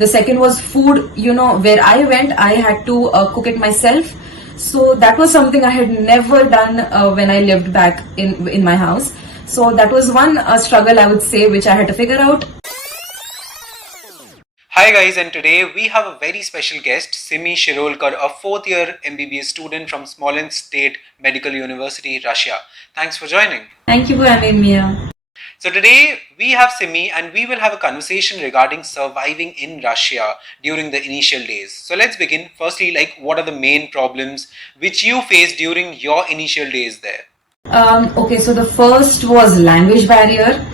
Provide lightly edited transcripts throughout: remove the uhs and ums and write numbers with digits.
The second was food. Where I went, I had to cook it myself. So that was something I had never done when I lived back in my house. So that was one struggle, I would say, which I had to figure out. Hi guys, and today we have a very special guest, Simi Shirolkar, a 4th year MBBS student from Smolensk State Medical University, Russia. Thanks for joining. Thank you for having me here. So today we have Simi and we will have a conversation regarding surviving in Russia during the initial days. So let's begin. Firstly, what are the main problems which you faced during your initial days there? Okay, so the first was language barrier.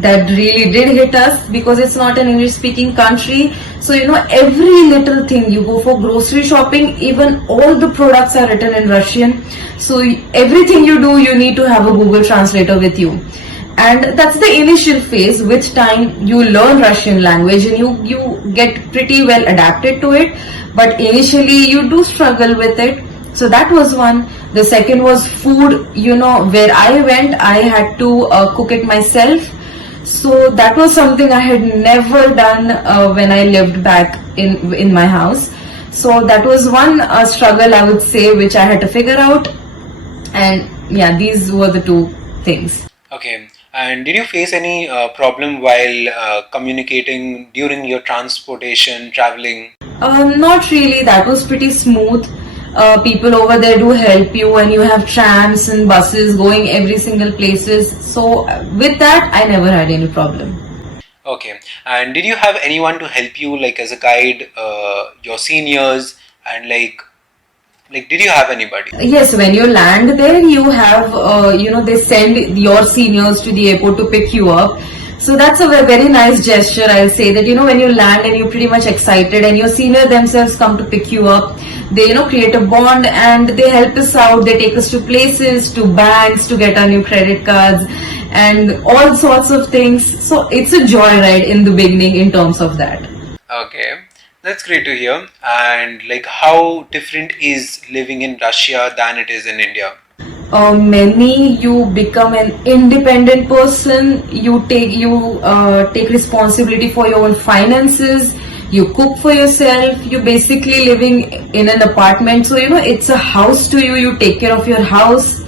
That really did hit us because it's not an English speaking country. So every little thing, you go for grocery shopping, even all the products are written in Russian. So everything you do, you need to have a Google translator with you. And that's the initial phase. With time you learn Russian language and you get pretty well adapted to it, but initially you do struggle with it. So that was one. The second was food. Where I went, I had to cook it myself. So that was something I had never done when I lived back in my house. So that was one struggle, I would say, which I had to figure out. And yeah, these were the two things. Okay. And did you face any problem while communicating during your transportation, traveling? Not really. That was pretty smooth. People over there do help you, and you have trams and buses going every single places. So with that, I never had any problem. Okay. And did you have anyone to help you, as a guide, your seniors, and did you have anybody? Yes, when you land there, you have, they send your seniors to the airport to pick you up. So that's a very nice gesture, I'll say, that, when you land and you're pretty much excited and your senior themselves come to pick you up, they, create a bond and they help us out. They take us to places, to banks, to get our new credit cards and all sorts of things. So it's a joyride in the beginning in terms of that. Okay. That's great to hear. And how different is living in Russia than it is in India? You become an independent person. You take responsibility for your own finances. You cook for yourself. You're basically living in an apartment. So it's a house to you. You take care of your house.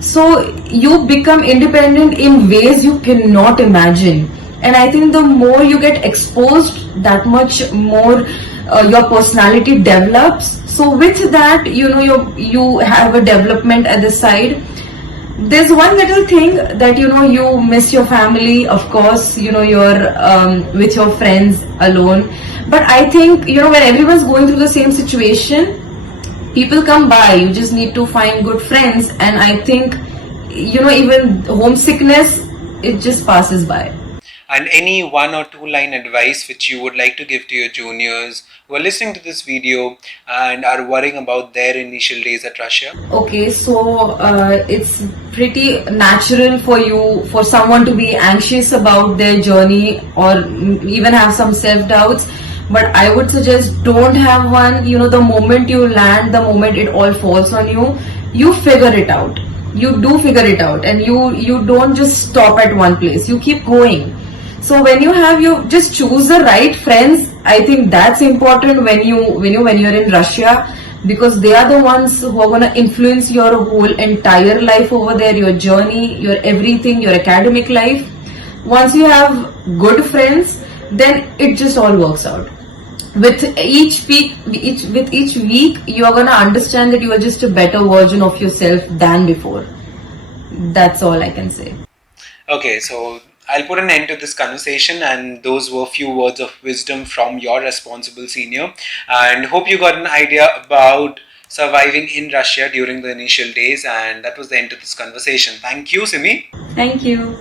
So you become independent in ways you cannot imagine. And I think the more you get exposed, that much more your personality develops. So with that, you have a development at the side. There's one little thing that you miss your family, of course. You're with your friends alone. But I think when everyone's going through the same situation, people come by. You just need to find good friends, and I think even homesickness, it just passes by. And any 1 or 2 line advice which you would like to give to your juniors who are listening to this video and are worrying about their initial days at Russia? Okay, so it's pretty natural for someone to be anxious about their journey or even have some self-doubts. But I would suggest don't have one. The moment you land, the moment it all falls on you, you figure it out. You do figure it out, and you don't just stop at one place. You keep going. So when you just choose the right friends. I think that's important when you're in Russia, because they are the ones who are going to influence your whole entire life over there, your journey, your everything, your academic life. Once you have good friends, then it just all works out. With each week, you are going to understand that you are just a better version of yourself than before. That's all I can say. Okay, so I'll put an end to this conversation, and those were few words of wisdom from your responsible senior, and hope you got an idea about surviving in Russia during the initial days, and that was the end of this conversation. Thank you, Simi. Thank you.